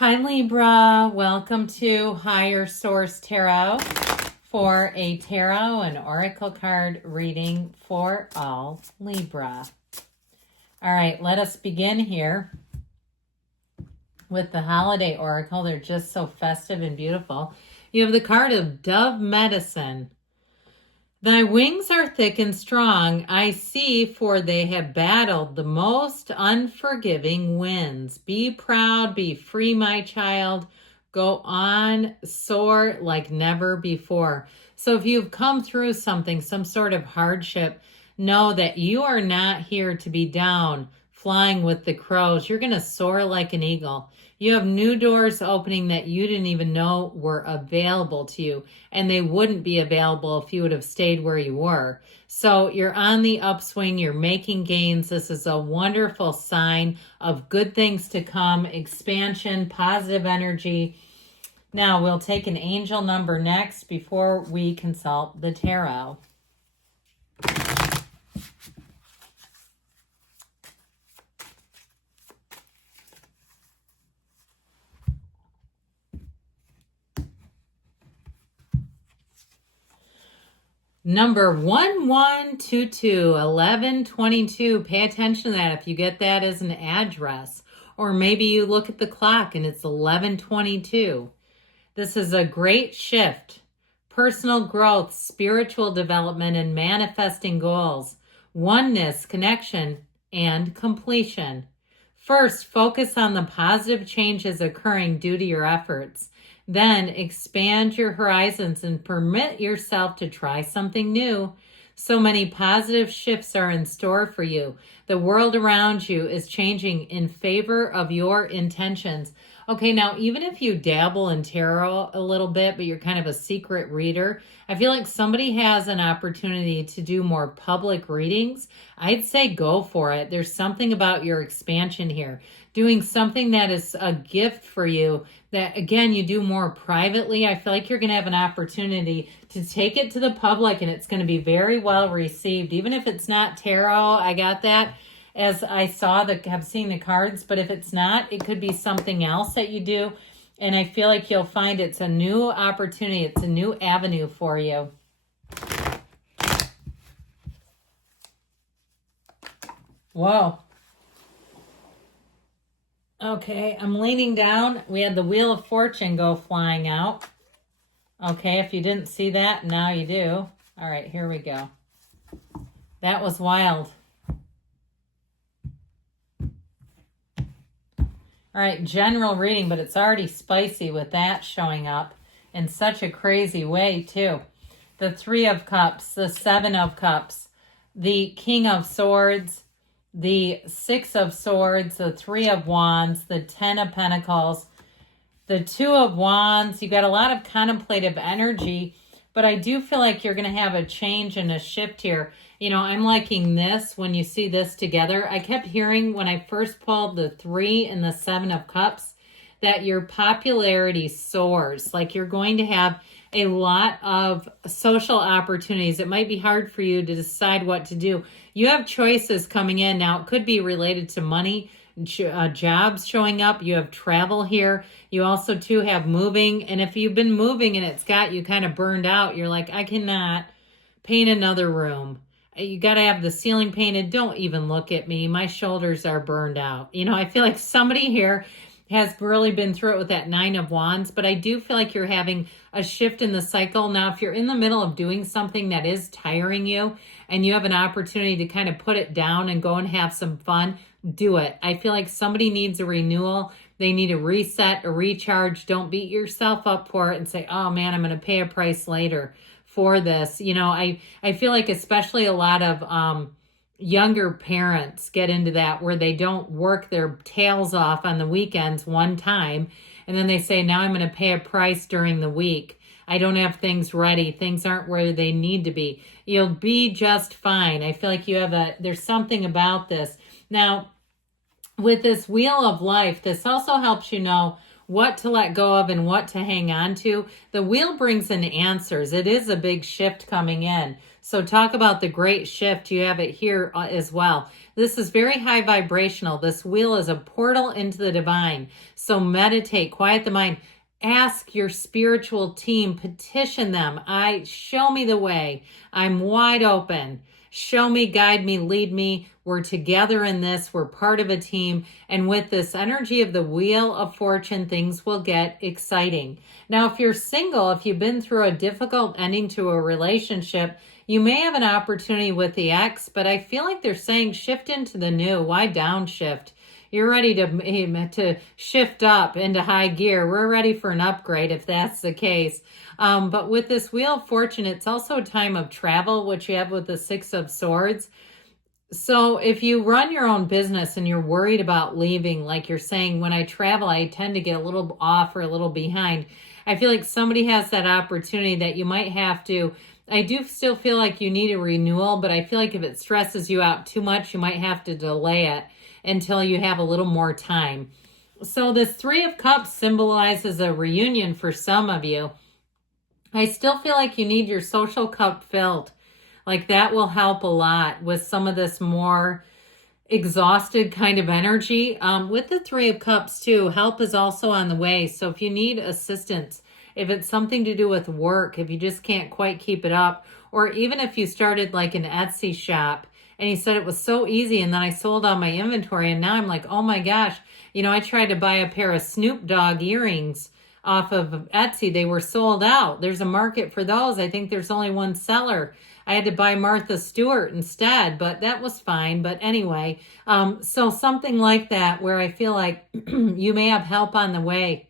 Hi Libra, welcome to Higher Source Tarot for a tarot and oracle card reading for all Libra. All right, let us begin here with the holiday oracle. They're just so festive and beautiful. You have the card of Dove Medicine. Thy wings are thick and strong, I see, for they have battled the most unforgiving winds. Be proud, be free, my child. Go on, soar like never before. So if you've come through something, some sort of hardship, know that you are not here to be down, flying with the crows. You're going to soar like an eagle. You have new doors opening that you didn't even know were available to you, and they wouldn't be available if you would have stayed where you were. So you're on the upswing, you're making gains. This is a wonderful sign of good things to come, expansion, positive energy. Now we'll take an angel number next before we consult the tarot. Number 1122, 1122. Pay attention to that if you get that as an address. Or maybe you look at the clock and it's 1122. This is a great shift. Personal growth, spiritual development, and manifesting goals. Oneness, connection, and completion. First, focus on the positive changes occurring due to your efforts. Then expand your horizons and permit yourself to try something new. So many positive shifts are in store for you. The world around you is changing in favor of your intentions. Okay, now even if you dabble in tarot a little bit, but you're kind of a secret reader, I feel like somebody has an opportunity to do more public readings. I'd say go for it. There's something about your expansion here. Doing something that is a gift for you that, again, you do more privately. I feel like you're going to have an opportunity to take it to the public and it's going to be very well received. Even if it's not tarot, I got that as I have seen the cards, but if it's not, it could be something else that you do. And I feel like you'll find it's a new opportunity. It's a new avenue for you. Whoa. Okay, I'm leaning down. We had the Wheel of Fortune go flying out. Okay, if you didn't see that, now you do. All right, here we go. That was wild. All right, general reading, but it's already spicy with that showing up in such a crazy way, too. The Three of Cups, the Seven of Cups, the King of Swords, the Six of Swords, the Three of Wands, the Ten of Pentacles, the Two of Wands. You got a lot of contemplative energy, but I do feel like you're going to have a change and a shift here. You know, I'm liking this when you see this together. I kept hearing when I first pulled the Three and the Seven of Cups that your popularity soars. Like you're going to have a lot of social opportunities. It might be hard for you to decide what to do. You have choices coming in. Now, it could be related to money, jobs showing up. You have travel here. You also, too, have moving. And if you've been moving and it's got you kind of burned out, you're like, I cannot paint another room. You got to have the ceiling painted. Don't even look at me. My shoulders are burned out. You know, I feel like somebody here has really been through it with that Nine of Wands, but I do feel like you're having a shift in the cycle. Now, if you're in the middle of doing something that is tiring you and you have an opportunity to kind of put it down and go and have some fun, do it. I feel like somebody needs a renewal. They need a reset, a recharge. Don't beat yourself up for it and say, oh man, I'm going to pay a price later for this. You know, I feel like especially a lot of younger parents get into that where they don't work their tails off on the weekends one time. And then they say, now I'm going to pay a price during the week. I don't have things ready. Things aren't where they need to be. You'll be just fine. I feel like there's something about this. Now, with this Wheel of Life, this also helps you know what to let go of and what to hang on to. The wheel brings in answers. It is a big shift coming in. So talk about the great shift. You have it here as well. This is very high vibrational. This wheel is a portal into the divine. So meditate, quiet the mind. Ask your spiritual team, petition them. Show me the way. I'm wide open. Show me, guide me, lead me. We're together in this. We're part of a team. And with this energy of the Wheel of Fortune, things will get exciting. Now, if you're single, if you've been through a difficult ending to a relationship, you may have an opportunity with the ex, but I feel like they're saying shift into the new. Why downshift? You're ready to shift up into high gear. We're ready for an upgrade if that's the case. But with this Wheel of Fortune, it's also a time of travel, which you have with the Six of Swords. So if you run your own business and you're worried about leaving, like you're saying, when I travel, I tend to get a little off or a little behind. I feel like somebody has that opportunity that you might have to. I do still feel like you need a renewal, but I feel like if it stresses you out too much, you might have to delay it until you have a little more time. So this Three of Cups symbolizes a reunion for some of you. I still feel like you need your social cup filled. Like that will help a lot with some of this more exhausted kind of energy. With the Three of Cups too, help is also on the way. So if you need assistance, if it's something to do with work, if you just can't quite keep it up, or even if you started like an Etsy shop and you said it was so easy and then I sold all my inventory and now I'm like, oh my gosh, I tried to buy a pair of Snoop Dogg earrings off of Etsy. They were sold out. There's a market for those. I think there's only one seller. I had to buy Martha Stewart instead, but that was fine. But anyway, so something like that where I feel like you may have help on the way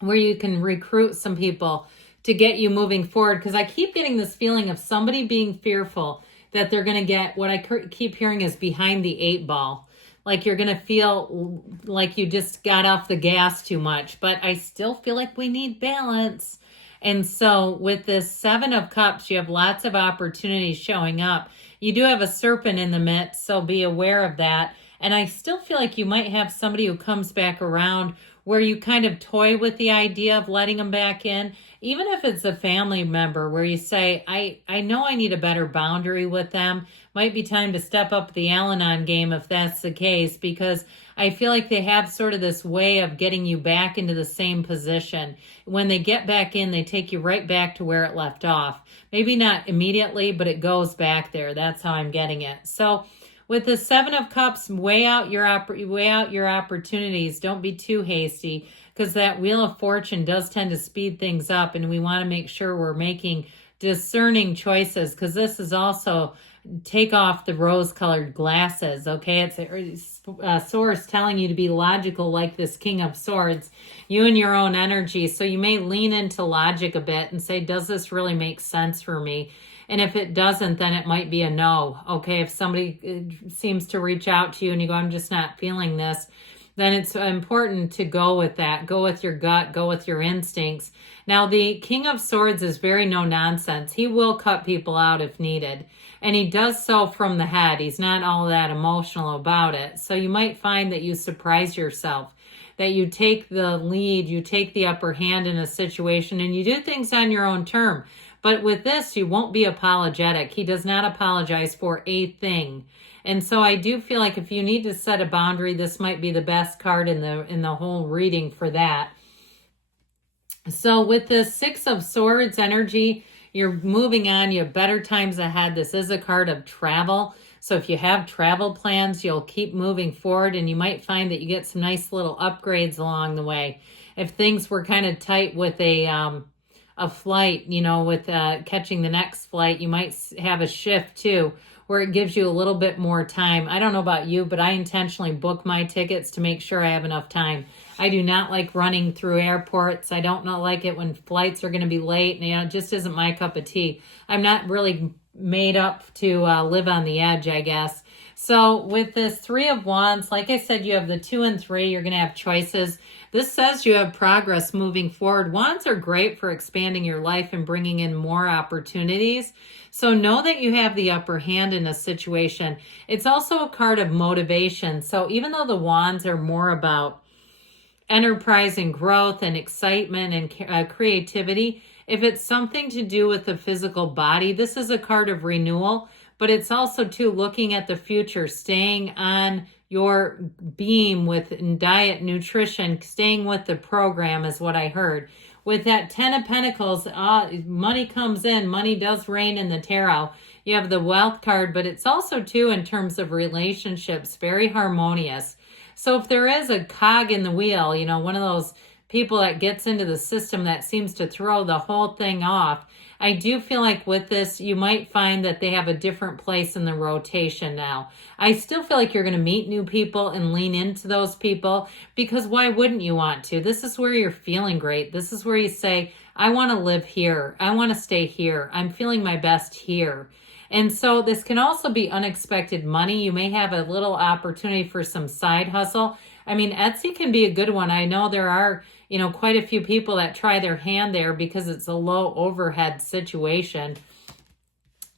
where you can recruit some people to get you moving forward. Because I keep getting this feeling of somebody being fearful that they're going to get what I keep hearing is behind the eight ball. Like you're going to feel like you just got off the gas too much. But I still feel like we need balance. And so with this Seven of Cups, you have lots of opportunities showing up. You do have a serpent in the midst, so be aware of that. And I still feel like you might have somebody who comes back around where you kind of toy with the idea of letting them back in, even if it's a family member where you say, I know I need a better boundary with them. Might be time to step up the Al-Anon game if that's the case, because I feel like they have sort of this way of getting you back into the same position. When they get back in, they take you right back to where it left off. Maybe not immediately, but it goes back there. That's how I'm getting it. So with the Seven of Cups, weigh out your opportunities. Don't be too hasty, because that Wheel of Fortune does tend to speed things up, and we want to make sure we're making discerning choices, because this is also take off the rose-colored glasses, okay? It's a source telling you to be logical like this King of Swords, you and your own energy. So you may lean into logic a bit and say, does this really make sense for me? And if it doesn't, then it might be a no, okay? If somebody seems to reach out to you and you go, I'm just not feeling this, then it's important to go with that. Go with your gut, go with your instincts. Now, the King of Swords is very no nonsense. He will cut people out if needed. And he does so from the head. He's not all that emotional about it. So you might find that you surprise yourself, that you take the lead, you take the upper hand in a situation, and you do things on your own term. But with this, you won't be apologetic. He does not apologize for a thing. And so I do feel like if you need to set a boundary, this might be the best card in the whole reading for that. So with the Six of Swords energy, you're moving on. You have better times ahead. This is a card of travel. So if you have travel plans, you'll keep moving forward, and you might find that you get some nice little upgrades along the way. If things were kind of tight with a flight, with catching the next flight, you might have a shift too, where it gives you a little bit more time. I don't know about you, but I intentionally book my tickets to make sure I have enough time. I do not like running through airports. I don't like it when flights are going to be late, and it just isn't my cup of tea. I'm not really made up to live on the edge, I guess. So with this Three of Wands, like I said, you have the 2 and 3. You're going to have choices. This says you have progress moving forward. Wands are great for expanding your life and bringing in more opportunities. So know that you have the upper hand in a situation. It's also a card of motivation. So even though the Wands are more about enterprise and growth and excitement and creativity, If it's something to do with the physical body, this is a card of renewal, but it's also too looking at the future, staying on your beam with diet, nutrition, staying with the program is what I heard. With that 10 of Pentacles, money comes in, money does reign in the tarot. You have the wealth card, but it's also too in terms of relationships, very harmonious. So if there is a cog in the wheel, you know, one of those people that gets into the system that seems to throw the whole thing off, I do feel like with this, you might find that they have a different place in the rotation now. I still feel like you're going to meet new people and lean into those people, because why wouldn't you want to? This is where you're feeling great. This is where you say, I want to live here. I want to stay here. I'm feeling my best here. And so this can also be unexpected money. You may have a little opportunity for some side hustle. I mean, Etsy can be a good one. I know there are, you know, quite a few people that try their hand there because it's a low overhead situation.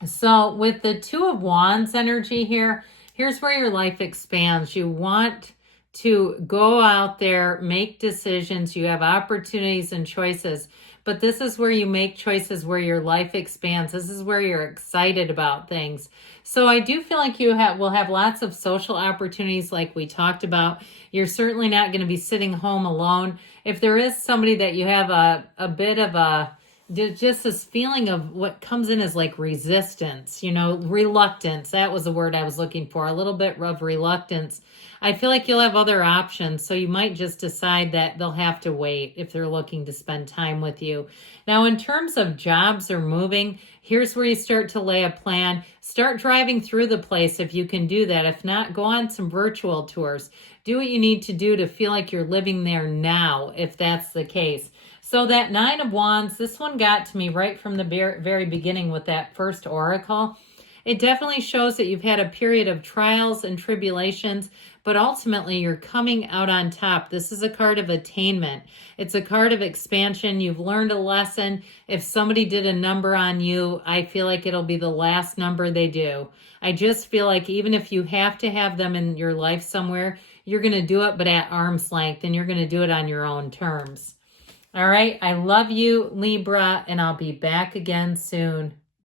So with the Two of Wands energy here, here's where your life expands. You want to go out there, make decisions. You have opportunities and choices. But this is where you make choices where your life expands. This is where you're excited about things. So I do feel like you will have lots of social opportunities like we talked about. You're certainly not going to be sitting home alone. If there is somebody that you have a bit of just this feeling of what comes in as like resistance, you know, reluctance. That was the word I was looking for. A little bit of reluctance. I feel like you'll have other options, so you might just decide that they'll have to wait if they're looking to spend time with you. Now, in terms of jobs or moving, here's where you start to lay a plan. Start driving through the place if you can do that. If not, go on some virtual tours. Do what you need to do to feel like you're living there now, if that's the case. So that Nine of Wands, this one got to me right from the very beginning with that first oracle. It definitely shows that you've had a period of trials and tribulations, but ultimately you're coming out on top. This is a card of attainment. It's a card of expansion. You've learned a lesson. If somebody did a number on you, I feel like it'll be the last number they do. I just feel like even if you have to have them in your life somewhere, you're going to do it, but at arm's length, and you're going to do it on your own terms. All right. I love you, Libra, and I'll be back again soon.